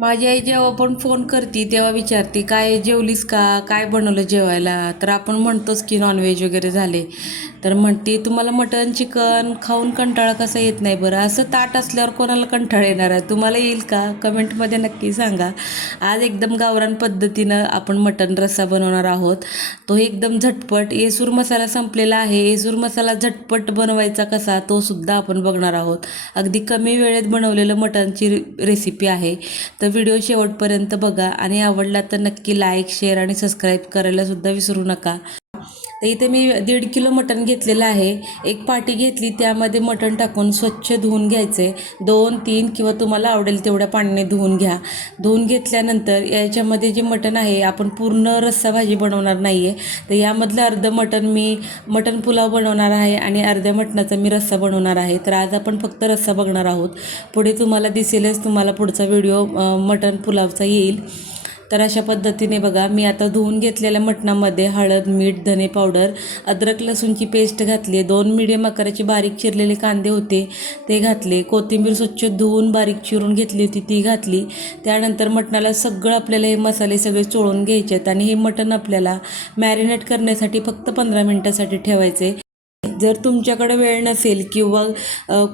माझी आई जेव्हा पण फोन करते तेव्हा विचारते काय जेवलीस का? काय बनवलं जेवायला? तर आपण म्हणतोच की नॉनव्हेज वगैरे झाले. तर म्हणते तुम्हाला मटन चिकन खाऊन कंटाळा कसा येत नाही बरं? असं ताट असल्यावर कोणाला कंटाळा येणार आहे? तुम्हाला येईल का? कमेंटमध्ये नक्की सांगा. आज एकदम गावरान पद्धतीनं आपण मटन रस्सा बनवणार आहोत. तो एकदम झटपट येसूर मसाला संपलेला आहे. येसूर मसाला झटपट बनवायचा कसा तो सुद्धा आपण बघणार आहोत. अगदी कमी वेळेत बनवलेलं मटनची रेसिपी आहे. तर व्हिडिओ शेवटपर्यंत बघा आणि आवडला तर नक्की लाईक शेअर आणि सबस्क्राईब करायला सुद्धा विसरू नका. तर इथे मी दीड किलो मटण घेतलेलं आहे. एक पाटी घेतली त्यामध्ये मटण टाकून स्वच्छ धुवून घ्यायचे. दोन तीन किंवा तुम्हाला आवडेल तेवढ्या पाण्याने धुवून घ्या. धुवून घेतल्यानंतर याच्यामध्ये जे मटण आहे आपण पूर्ण रस्सा भाजी बनवणार नाही आहे तर यामधलं अर्धं मटण मी मटण पुलाव बनवणार आहे आणि अर्ध्या मटणाचा मी रस्सा बनवणार आहे. तर आज आपण फक्त रस्सा बघणार आहोत. पुढे तुम्हाला दिसेलच तुम्हाला पुढचा व्हिडिओ मटण पुलावचा येईल. तर अशा पद्धतीने बघा मी आता धुवून घेतलेल्या मटणामध्ये हळद मीठ धने पावडर अद्रक लसूणची पेस्ट घातली दोन मिडियम आकाराचे बारीक चिरलेले कांदे होते ते घातले. कोथिंबीर स्वच्छ धुवून बारीक चिरून घेतली होती ती घातली. त्यानंतर मटणाला सगळं आपल्याला हे मसाले सगळे चोळून घ्यायचे आहेत आणि हे मटण आपल्याला मॅरिनेट करण्यासाठी फक्त पंधरा मिनटासाठी ठेवायचे जर तुमच्याकडे वेळ नसेल किंवा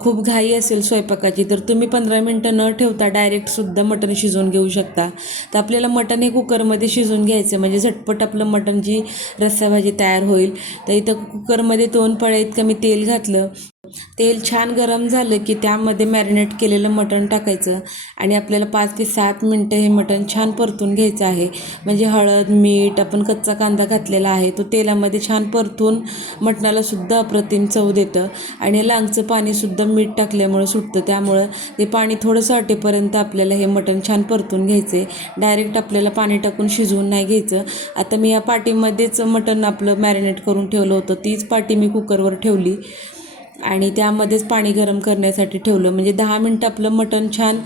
खूप घाई असेल स्वयंपाकाची तर तुम्ही पंधरा मिनटं न ठेवता डायरेक्टसुद्धा मटण शिजवून घेऊ शकता. तर आपल्याला मटण हे कुकरमध्ये शिजवून घ्यायचं म्हणजे झटपट आपलं मटणची रस्साभाजी तयार होईल. तर इथं कुकरमध्ये दोन पळ्या इतकं मी तेल घातलं. तेल छान गरम झालं की त्यामध्ये मॅरिनेट केलेलं मटण टाकायचं. आणि आपल्याला पाच ते सात मिनटं हे मटण छान परतून घ्यायचं आहे. म्हणजे हळद मीठ आपण कच्चा कांदा घातलेला आहे तो तेलामध्ये छान परतून मटणाला सुद्धा अप्रतिम चव देतं. आणि लांगचं पाणीसुद्धा मीठ टाकल्यामुळं सुटतं. त्यामुळं ते पाणी थोडंसं वाटेपर्यंत आपल्याला हे मटण छान परतून घ्यायचे डायरेक्ट आपल्याला पाणी टाकून शिजवून नाही घ्यायचं. आता मी या पाटीमध्येच मटण आपलं मॅरिनेट करून ठेवलं होतं. तीच पाटी मी कुकरवर ठेवली. आणि त्यामध्येच पाणी गरम करण्यासाठी ठेवलं. म्हणजे दहा मिनटं आपलं मटण छान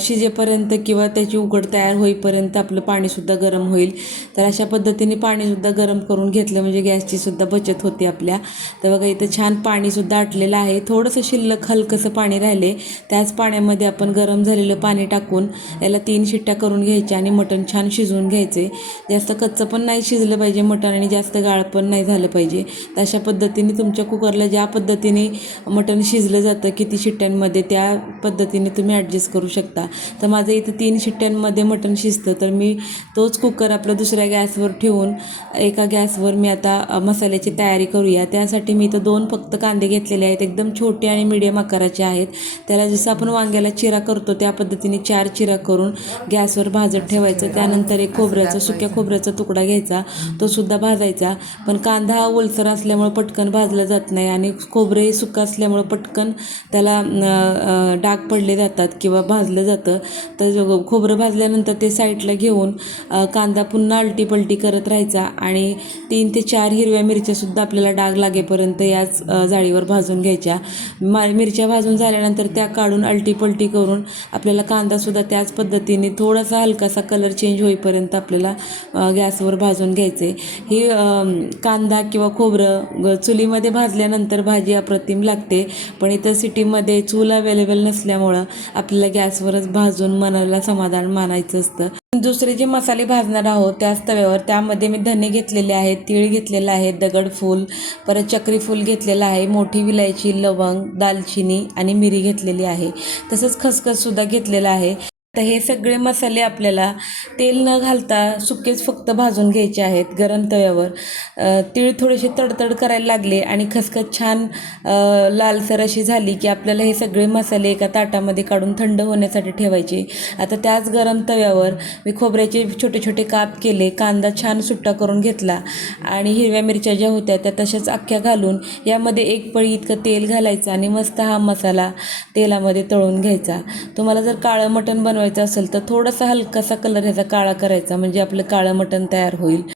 शिजेपर्यंत किंवा त्याची उघड तयार होईपर्यंत आपलं पाणीसुद्धा गरम होईल. तर अशा पद्धतीने पाणीसुद्धा गरम करून घेतलं म्हणजे गॅसचीसुद्धा बचत होते आपल्या. तर बघा इथं छान पाणीसुद्धा आटलेलं आहे. थोडंसं शिल्लक हलकंसं पाणी राहिले. त्याच पाण्यामध्ये आपण गरम झालेलं पाणी टाकून याला तीन शिट्ट्या करून घ्यायच्या आणि मटण छान शिजवून घ्यायचे. जास्त कच्चं पण नाही शिजलं पाहिजे मटण आणि जास्त गाळ पण नाही झालं पाहिजे. तर अशा पद्धतीने तुमच्या कुकरला ज्या पद्धतीने मटण शिजलं जातं किती शिट्ट्यांमध्ये त्या पद्धतीने तुम्ही ॲडजस्ट करू शकता. तर माझं इथं तीन शिट्ट्यांमध्ये मटण शिजतं तर मी तोच कुकर आपलं दुसऱ्या गॅसवर ठेवून एका गॅसवर मी आता मसाल्याची तयारी करूया. त्यासाठी मी इथं दोन फक्त कांदे घेतलेले आहेत एकदम छोटे आणि मिडियम आकाराचे आहेत. त्याला जसं आपण वांग्याला चिरा करतो त्या पद्धतीने चार चिरा करून गॅसवर भाजत ठेवायचं. त्यानंतर एक खोबऱ्याचा सुक्या खोबऱ्याचा तुकडा घ्यायचा तो सुद्धा भाजायचा. पण कांदा हा ओलसर असल्यामुळे पटकन भाजला जात नाही आणि खोबरे हे सुकं असल्यामुळं पटकन त्याला डाग पडले जातात किंवा भाजलं जातं. तर खोबरं भाजल्यानंतर ते साईडला घेऊन कांदा पुन्हा अलटी पलटी करत राहायचा आणि तीन ते चार हिरव्या मिरच्यासुद्धा आपल्याला डाग लागेपर्यंत याच जाळीवर भाजून घ्यायच्या. मा मिरच्या भाजून झाल्यानंतर त्या काढून अलटी पलटी करून आपल्याला कांदासुद्धा त्याच पद्धतीने थोडासा हलकासा कलर चेंज होईपर्यंत आपल्याला गॅसवर भाजून घ्यायचे. ही कांदा किंवा खोबरं चुलीमध्ये भाजल्यानंतर भाजी अप्रतिम लागते. पण इथं सिटीमध्ये चूल अवेलेबल नसल्यामुळं आपल्याला गॅसवरच भाजून मनाला समाधान मानायचं असतं. दुसरे जे मसाले भाजणार आहोत त्याच तव्यावर त्यामध्ये मी धने घेतलेले आहेत तीळ घेतलेलं आहे दगडफूल परत चक्रीफूल घेतलेलं आहे मोठी विलायची लवंग दालचिनी आणि मिरी घेतलेली आहे. तसंच खसखससुद्धा घेतलेलं आहे. तर हे सगळे मसाले आपल्याला तेल न घालता सुकेच फक्त भाजून घ्यायचे आहेत गरम तव्यावर. तीळ थोडेसे तडतड करायला लागले आणि खसखस छान लालसर अशी झाली की आपल्याला हे सगळे मसाले एका ताटामध्ये काढून थंड होण्यासाठी ठेवायचे. आता त्याच गरम तव्यावर मी खोबऱ्याचे छोटे छोटे काप केले कांदा छान सुट्टा करून घेतला आणि हिरव्या मिरच्या ज्या होत्या त्या तशाच अख्ख्या घालून यामध्ये एक पळी इतकं तेल घालायचं आणि मस्त हा मसाला तेलामध्ये तळून घ्यायचा. तुम्हाला जर काळं मटण बनवायचं असेल तर थोडासा हलकासा कलर ह्याचा काळा करायचा म्हणजे आपलं काळं मटण तयार होईल.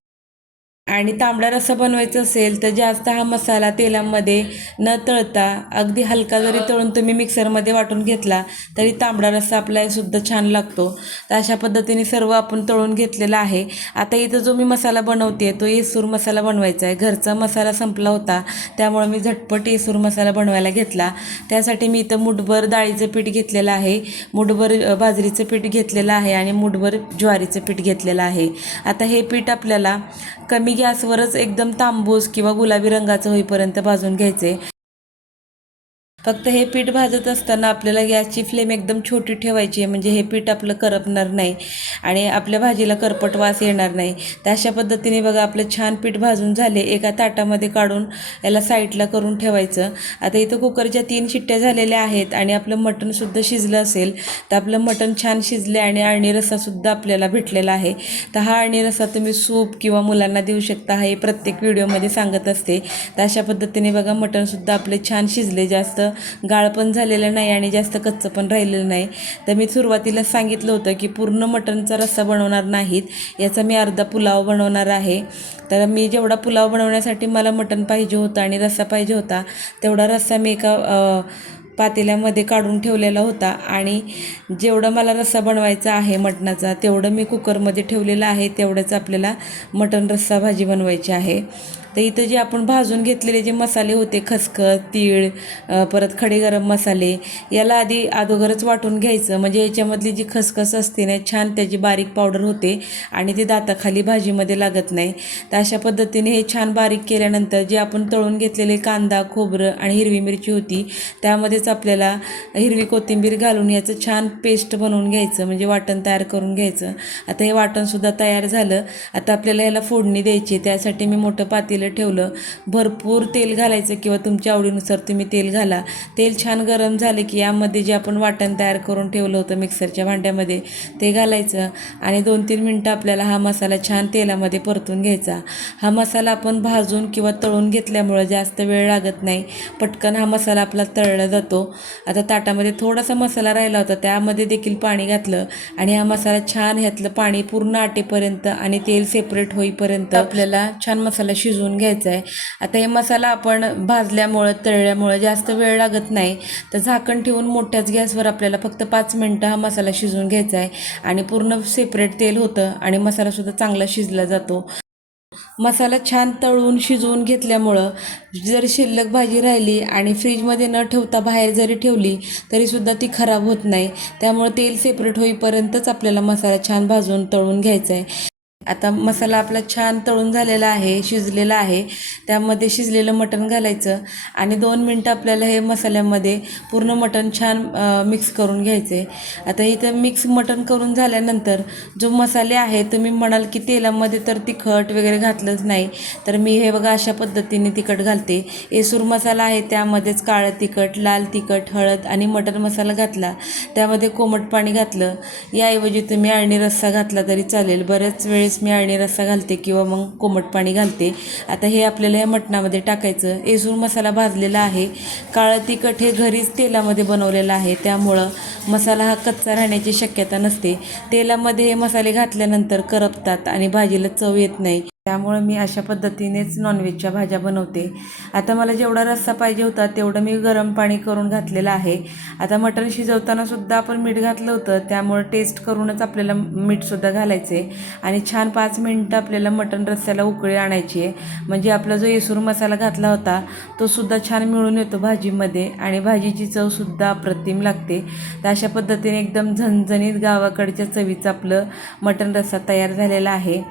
आणि तांबडा रस्सा बनवायचा असेल तर जास्त हा मसाला तेलामध्ये न तळता अगदी हलका जरी तळून तुम्ही मिक्सरमध्ये वाटून घेतला तरी तांबडा रस्सा आपला सुद्धा छान लागतो. तर अशा पद्धतीने सर्व आपण तळून घेतलेला आहे. आता इथं जो मी मसाला बनवते तो येसूर मसाला बनवायचा आहे. घरचा मसाला संपला होता त्यामुळे मी झटपट येसूर मसाला बनवायला घेतला. त्यासाठी मी इथं मुठभर डाळीचं पीठ घेतलेलं आहे मुठभर बाजरीचं पीठ घेतलेलं आहे आणि मुठभर ज्वारीचं पीठ घेतलेलं आहे. आता हे पीठ आपल्याला कमी गॅसवरच एकदम तांबूस किंवा गुलाबी रंगाचं होईपर्यंत भाजून घ्यायचे. फक्त हे पीठ भाजत असताना आपल्याला गॅसची फ्लेम एकदम छोटी ठेवायची आहे. म्हणजे हे पीठ आपलं करपणार नाही आणि आपल्या भाजीला करपट वास येणार नाही. तर अशा पद्धतीने बघा आपलं छान पीठ भाजून झाले एका ताटामध्ये काढून याला साईडला करून ठेवायचं. आता इथं कुकरच्या तीन शिट्ट्या झालेल्या आहेत आणि आपलं मटणसुद्धा शिजलं असेल तर आपलं मटण छान शिजले आणि अळणी रस्सासुद्धा आपल्याला भेटलेला आहे. तर हा अळणी रस्सा तुम्ही सूप किंवा मुलांना देऊ शकता हे प्रत्येक व्हिडिओमध्ये सांगत असते. तर अशा पद्धतीने बघा मटणसुद्धा आपले छान शिजले. जास्त गाळ पण झालेलं नाही आणि जास्त कच्चं पण राहिलेलं नाही. तर मी सुरुवातीला सांगितलं होतं की पूर्ण मटणचा रस्सा बनवणार नाहीत याचा मी अर्धा पुलाव बनवणार आहे. तर मी जेवढा पुलाव बनवण्यासाठी मला मटण पाहिजे होतं आणि रस्सा पाहिजे होता तेवढा रस्सा मी एका पातेल्यामध्ये काढून ठेवलेला होता. आणि जेवढं मला रस्सा बनवायचा आहे मटणाचा तेवढं मी कुकरमध्ये ठेवलेलं आहे तेवढंच आपल्याला मटण रस्सा भाजी बनवायची आहे. तर इथं जे आपण भाजून घेतलेले जे मसाले होते खसखस तीळ परत खडे गरम मसाले याला आधी अगोदरच वाटून घ्यायचं. म्हणजे याच्यामधली जी खसखस असते ना छान त्याची बारीक पावडर होते आणि ती दाताखाली भाजीमध्ये लागत नाही. तर अशा पद्धतीने हे छान बारीक केल्यानंतर जे आपण तळून घेतलेले कांदा खोबरं आणि हिरवी मिरची होती त्यामध्येच आपल्याला हिरवी कोथिंबीर घालून याचं छान पेस्ट बनवून घ्यायचं. म्हणजे वाटण तयार करून घ्यायचं. आता हे वाटणसुद्धा तयार झालं. आता आपल्याला ह्याला फोडणी द्यायची त्यासाठी मी मोठं पातेलं ठेवलं भरपूर तेल घालायचं किंवा तुमच्या आवडीनुसार तुम्ही तेल घाला. तेल छान गरम झाले की यामध्ये जे आपण वाटण तयार करून ठेवलं होतं मिक्सरच्या भांड्यामध्ये ते घालायचं आणि दोन तीन मिनटं आपल्याला हा मसाला छान तेलामध्ये परतून घ्यायचा. हा मसाला आपण भाजून किंवा तळून घेतल्यामुळं जास्त वेळ लागत नाही. पटकन हा मसाला आपला तळला जातो. आता ताटामध्ये थोडासा मसाला राहिला होता त्यामध्ये देखील पाणी घातलं आणि हा मसाला छान ह्यातलं पाणी पूर्ण आटेपर्यंत आणि तेल सेपरेट होईपर्यंत आपल्याला छान मसाला शिजवून घ्यायचं आहे आता हे मसाला आपण भाजल्यामुळं तळल्यामुळं जास्त वेळ लागत नाही. तर झाकण ठेवून मोठ्याच गॅसवर आपल्याला फक्त पाच मिनटं हा मसाला शिजवून घ्यायचा आहे आणि पूर्ण सेपरेट तेल होतं आणि मसालासुद्धा चांगला शिजला जातो. मसाला छान तळून शिजवून घेतल्यामुळं जर शिल्लक भाजी राहिली आणि फ्रीजमध्ये न ठेवता बाहेर जरी ठेवली तरीसुद्धा ती खराब होत नाही. त्यामुळं तेल सेपरेट होईपर्यंतच आपल्याला मसाला छान भाजून तळून घ्यायचा आहे आता मसाला आपला छान तळून झालेला आहे शिजलेला आहे. त्यामध्ये शिजलेलं मटण घालायचं आणि दोन मिनटं आपल्याला हे मसाल्यामध्ये पूर्ण मटण छान मिक्स करून घ्यायचे. आता इथं मिक्स मटण करून झाल्यानंतर जो मसाले आहे तुम्ही म्हणाल की तेलामध्ये तर तिखट वगैरे घातलंच नाही तर मी हे बघा अशा पद्धतीने तिखट घालते. येसूर मसाला आहे त्यामध्येच काळं तिखट लाल तिखट हळद आणि मटण मसाला घातला. त्यामध्ये कोमट पाणी घातलं. याऐवजी तुम्ही अळणी रस्सा घातला तरी चालेल. बऱ्याच वेळेस मी अळणी रस्सा घालते किंवा मग कोमट पाणी घालते. आता हे आपल्याला या मटणामध्ये टाकायचं. येसूर मसाला भाजलेला आहे. काळं तिखट हे घरीच तेलामध्ये बनवलेलं आहे. त्यामुळं मसाला हा कच्चा राहण्याची शक्यता नसते. तेलामध्ये हे मसाले घातल्यानंतर करपतात आणि भाजीला चव येत नाही. त्यामुळं मी अशा पद्धतीनेच नॉनव्हेजच्या भाज्या बनवते. आता मला जेवढा रस्सा पाहिजे होता तेवढं मी गरम पाणी करून घातलेलं आहे. आता मटण शिजवताना सुद्धा आपण मीठ घातलं होतं त्यामुळं टेस्ट करूनच आपल्याला मीठसुद्धा घालायचे आणि छान पाच मिनटं आपल्याला मटण रस्स्याला उकळी आणायची आहे. म्हणजे आपला जो येसूर मसाला घातला होता तो सुद्धा छान मिळून येतो भाजीमध्ये आणि भाजीची चवसुद्धा अप्रतिम लागते. तर अशा पद्धतीने एकदम झणझणीत गावाकडच्या चवीचं आपलं मटण रस्सा तयार झालेला आहे.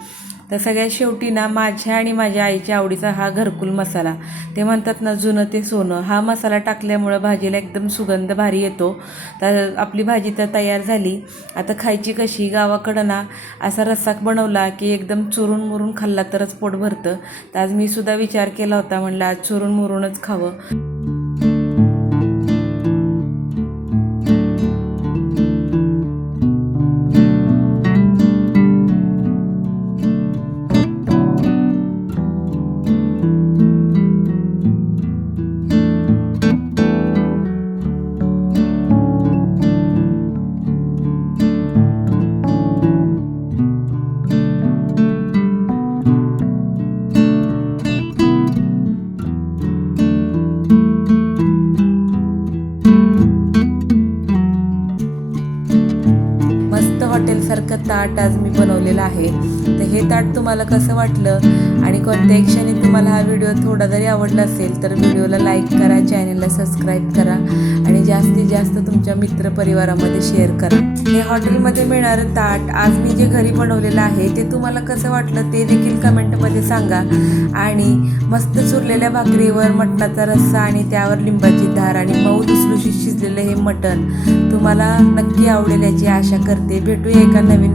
तर सगळ्यात शेवटी ना माझ्या आणि माझ्या आईच्या आवडीचा हा घरकुल मसाला. ते म्हणतात ना जुनं ते सोनं. हा मसाला टाकल्यामुळं भाजीला एकदम सुगंध भारी येतो. तर आपली भाजी तर तयार झाली. आता खायची कशी? गावाकडं ना असा रस्साक बनवला की एकदम चुरून मुरून खाल्ला तरच पोट भरतं. तर आज मी सुद्धा विचार केला होता म्हणलं आज चुरून मुरूनच खावं. ताट आज मी बनवलेलं आहे. तर हे ताट तुम्हाला कसं वाटलं? आणि कोणत्याही क्षणी तुम्हाला हा व्हिडिओ थोडा जरी आवडला असेल तर व्हिडिओला लाईक करा चॅनलला सबस्क्राईब करा आणि जास्तीत जास्त तुमच्या मित्रपरिवारामध्ये शेअर करा. हे हॉटेलमध्ये मिळणारं ताट आज मी जे घरी बनवलेलं आहे ते तुम्हाला कसं वाटलं ते देखील कमेंटमध्ये सांगा. आणि मस्त चुरलेल्या भाकरीवर मटणाचा रस्सा आणि त्यावर लिंबाची धार आणि मऊ दुसरुशी शिजलेलं हे मटण तुम्हाला नक्की आवडेल याची आशा करते. भेटूया एका नवीन